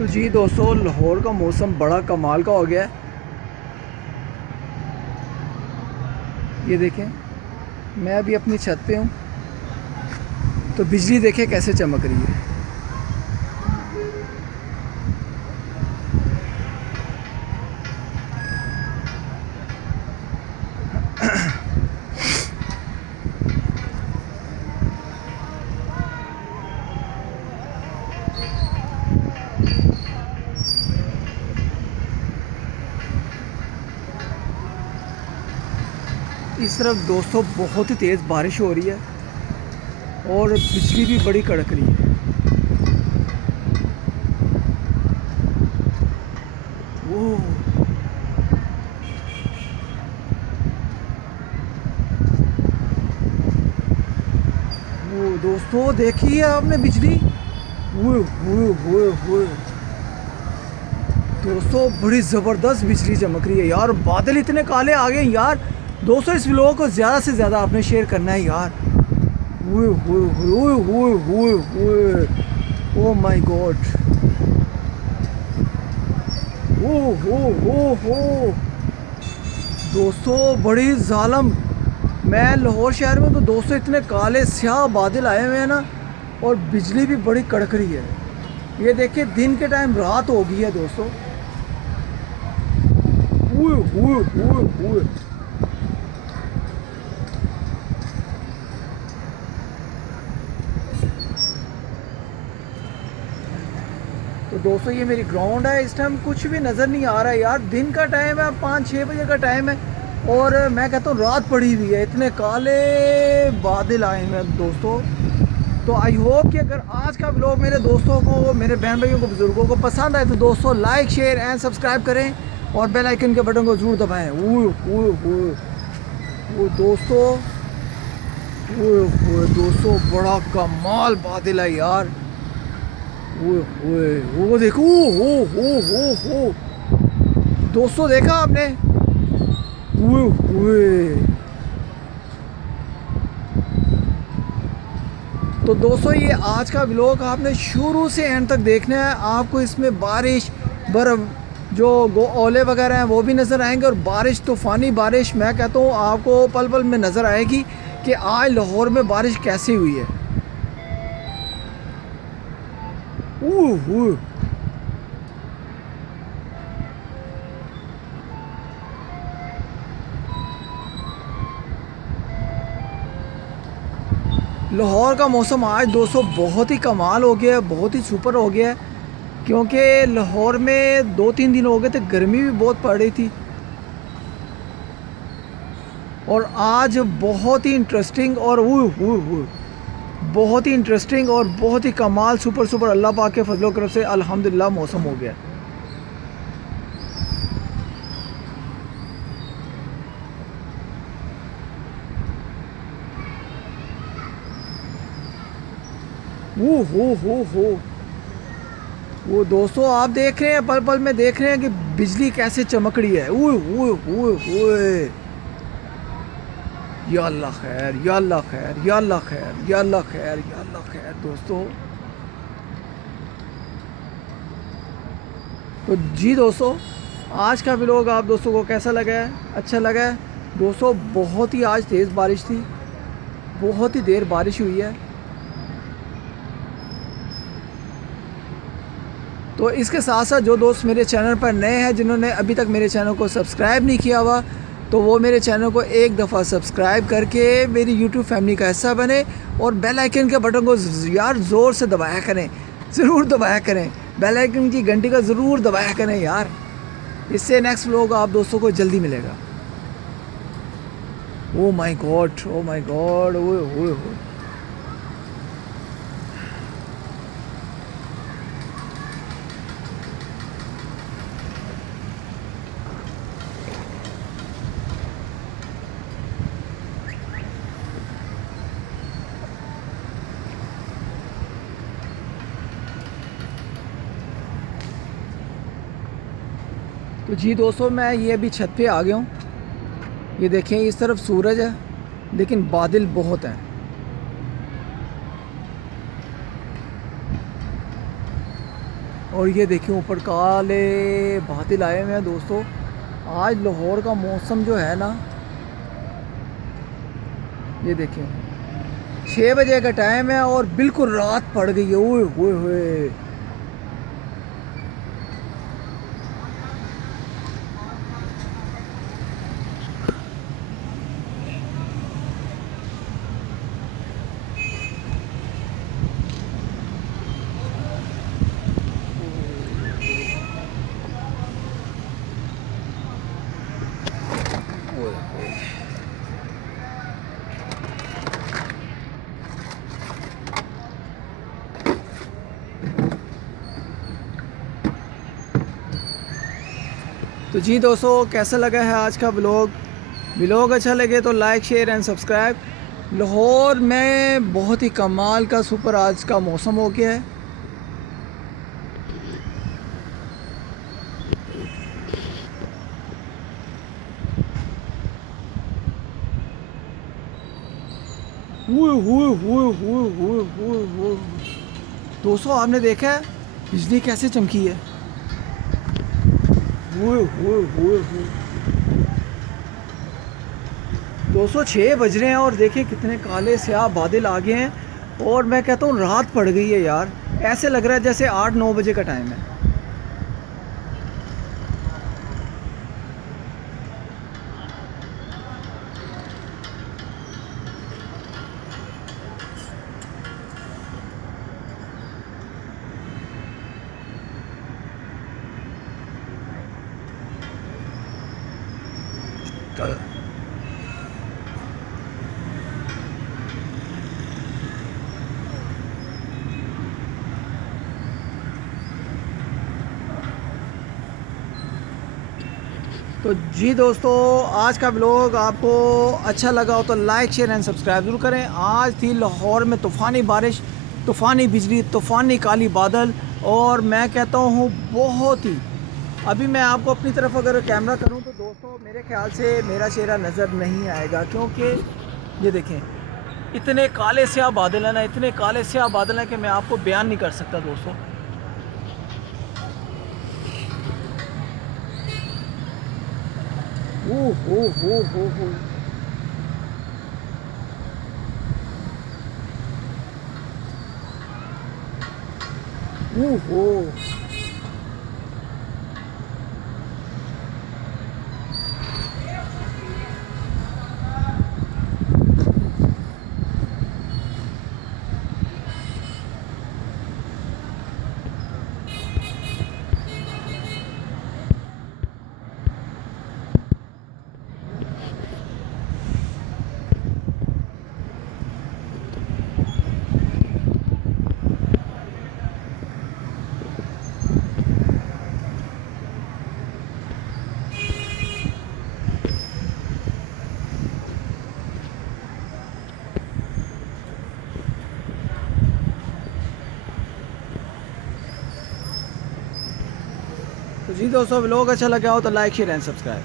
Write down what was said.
तो जी दोस्तों, लाहौर का मौसम बड़ा कमाल का हो गया है। ये देखें, मैं अभी अपनी छत पे हूँ तो बिजली देखें कैसे चमक रही है। इस तरफ दोस्तों बहुत ही तेज़ बारिश हो रही है और बिजली भी बड़ी कड़क रही है। वो दोस्तों देखी है आपने बिजली? वो दोस्तों बड़ी ज़बरदस्त बिजली चमक रही है यार। बादल इतने काले आ गए यार। दोस्तों इस व्लॉग को ज़्यादा से ज़्यादा आपने शेयर करना है यार। Oh my God. ओ दोस्तों बड़ी जालम। मैं लाहौर शहर में तो दोस्तों इतने काले स्याह बादल आए हुए हैं ना, और बिजली भी बड़ी कड़क रही है। ये देखिए दिन के टाइम रात हो गई है दोस्तों। ओए तो दोस्तों ये मेरी ग्राउंड है। इस टाइम कुछ भी नज़र नहीं आ रहा है यार। दिन का टाइम है, 5-6 बजे का टाइम है, और मैं कहता हूँ रात पड़ी हुई है। इतने काले बादल आए हैं दोस्तों। तो आई होप कि अगर आज का व्लॉग मेरे दोस्तों को, मेरे बहन भाइयों को, बुज़ुर्गों को पसंद आए तो दोस्तों लाइक, शेयर एंड सब्सक्राइब करें और बेल आइकन के बटन को ज़रूर दबाएँ। वो दोस्तों, दोस्तों बड़ा कमाल बादल है यार। वो देखो, हो दोस्तों देखा आपने? ओए तो दोस्तों ये आज का व्लॉग आपने शुरू से एंड तक देखना है। आपको इसमें बारिश, बर्फ़, जो ओले वगैरह हैं वो भी नज़र आएंगे, और बारिश, तूफ़ानी बारिश मैं कहता हूँ आपको पल पल में नज़र आएगी कि आज लाहौर में बारिश कैसी हुई है। लाहौर का मौसम आज दोस्तों बहुत ही कमाल हो गया है, बहुत ही सुपर हो गया है। क्योंकि लाहौर में 2-3 दिन हो गए थे, गर्मी भी बहुत पड़ रही थी, और आज बहुत ही इंटरेस्टिंग और बहुत ही इंटरेस्टिंग और बहुत ही कमाल सुपर अल्लाह पाक के फजलो करम से अल्हम्दुलिल्लाह मौसम हो गया। हो वो दोस्तों आप देख रहे हैं, पल पल में देख रहे हैं कि बिजली कैसे चमक रही है। या अल्लाह खैर, या अल्लाह खैर, या अल्लाह खैर, या अल्लाह खैर, या अल्लाह खैर दोस्तों। तो जी दोस्तों, आज का व्लॉग आप दोस्तों को कैसा लगा है? अच्छा लगा है दोस्तों? बहुत ही आज तेज़ बारिश थी, बहुत ही देर बारिश हुई है। तो इसके साथ साथ जो दोस्त मेरे चैनल पर नए हैं, जिन्होंने अभी तक मेरे चैनल को सब्सक्राइब नहीं किया हुआ, तो वो मेरे चैनल को एक दफ़ा सब्सक्राइब करके मेरी यूट्यूब फैमिली का हिस्सा बने, और बेल आइकन के बटन को यार ज़ोर से दबाया करें, ज़रूर दबाया करें। बेल आइकन की घंटी का ज़रूर दबाया करें यार। इससे नेक्स्ट व्लॉग आप दोस्तों को जल्दी मिलेगा। Oh my God, oh my God, ओए। तो जी दोस्तों, मैं ये अभी छत पे आ गया हूँ। ये देखें, इस तरफ सूरज है लेकिन बादल बहुत हैं। और ये देखिए ऊपर काले बादल आए हुए हैं दोस्तों। आज लाहौर का मौसम जो है ना, ये देखें 6 बजे का टाइम है और बिल्कुल रात पड़ गई है। ओए होए होए। ओए होए। तो जी दोस्तों, कैसा लगा है आज का व्लॉग अच्छा लगे तो like share and subscribe. Lahore में बहुत ही कमाल का सुपर आज का मौसम हो गया है। दोस्तों आपने देखा है बिजली कैसे चमकी है। दोस्तों 6 बज रहे हैं और देखिए कितने काले स्याह बादल आ गए हैं और मैं कहता हूँ रात पड़ गई है यार। ऐसे लग रहा है जैसे 8-9 बजे का टाइम है। तो जी दोस्तों, आज का व्लॉग आपको अच्छा लगा हो तो लाइक शेयर एंड सब्सक्राइब ज़रूर करें। आज थी लाहौर में तूफ़ानी बारिश, तूफ़ानी बिजली, तूफ़ानी काली बादल और मैं कहता हूँ बहुत ही। अभी मैं आपको अपनी तरफ अगर कैमरा करूँ तो दोस्तों मेरे ख्याल से मेरा चेहरा नज़र नहीं आएगा, क्योंकि ये देखें इतने काले स्याह बादल हैं ना, इतने काले स्याह बादल हैं कि मैं आपको बयान नहीं कर सकता दोस्तों। हो। ओहो। तो जी दोस्तों, व्लॉग अच्छा लगा हो तो लाइक शेयर एंड सब्सक्राइब।